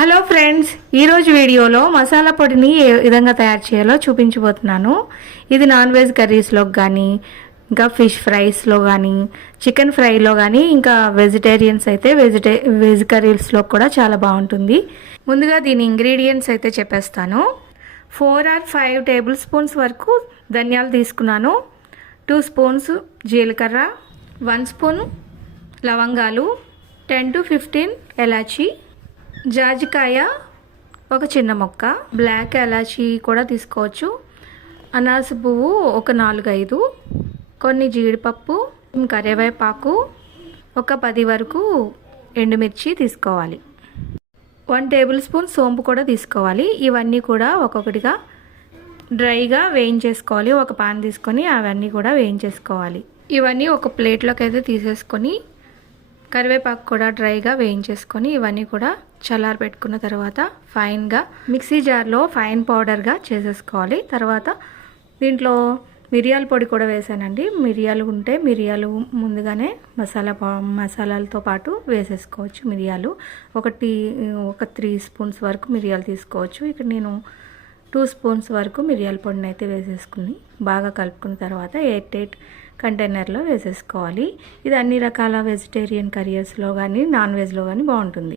Hello friends, ఈరోజు వీడియోలో మసాలా పొడిని ఏ విధంగా తయారు చేయాలో చూపించబోతున్నాను. ఇది నాన్ వెజ్ కర్రీస్లో కానీ, ఇంకా ఫిష్ ఫ్రైస్లో కానీ, చికెన్ ఫ్రైలో కానీ, ఇంకా వెజిటేరియన్స్ అయితే వెజ్ కర్రీస్లో కూడా చాలా బాగుంటుంది. ముందుగా దీని ఇంగ్రీడియంట్స్ అయితే చెప్పేస్తాను. 4 or 5 టేబుల్ స్పూన్స్ వరకు ధనియాలు తీసుకున్నాను, 2 స్పూన్స్ జీలకర్ర, 1 స్పూన్ లవంగాలు, 10 to 15 ఎలాచీ, జాజికాయ ఒక చిన్న మొక్క, బ్లాక్ ఎలాచీ కూడా తీసుకోవచ్చు, అనాస పువ్వు ఒక 4-5, కొన్ని జీడిపప్పు, కరివేపాకు, ఒక 10 వరకు ఎండుమిర్చి తీసుకోవాలి, 1 టేబుల్ స్పూన్ సోంపు కూడా తీసుకోవాలి. ఇవన్నీ కూడా ఒక్కొక్కటిగా డ్రైగా వేయించేసుకోవాలి. ఒక పాన్ తీసుకొని అవన్నీ కూడా వేయించేసుకోవాలి. ఇవన్నీ ఒక ప్లేట్లోకి అయితే తీసేసుకొని కరివేపాకు కూడా డ్రైగా వేయించేసుకొని ఇవన్నీ కూడా చల్లారి పెట్టుకున్న తర్వాత ఫైన్గా మిక్సీ జార్లో ఫైన్ పౌడర్గా చేసేసుకోవాలి. తర్వాత దీంట్లో మిరియాల పొడి కూడా వేసానండి. మిరియాలు ఉంటే మిరియాలు ముందుగానే మసాలాలతో పాటు వేసేసుకోవచ్చు. మిరియాలు ఒక 3 స్పూన్స్ వరకు మిరియాలు తీసుకోవచ్చు. ఇక్కడ నేను 2 స్పూన్స్ వరకు మిరియాల పొడిని అయితే వేసేసుకుని బాగా కలుపుకున్న తర్వాత 8 కంటైనర్లో వేసేసుకోవాలి. ఇది అన్ని రకాల వెజిటేరియన్ కర్రీస్లో కానీ నాన్ వెజ్లో కానీ బాగుంటుంది.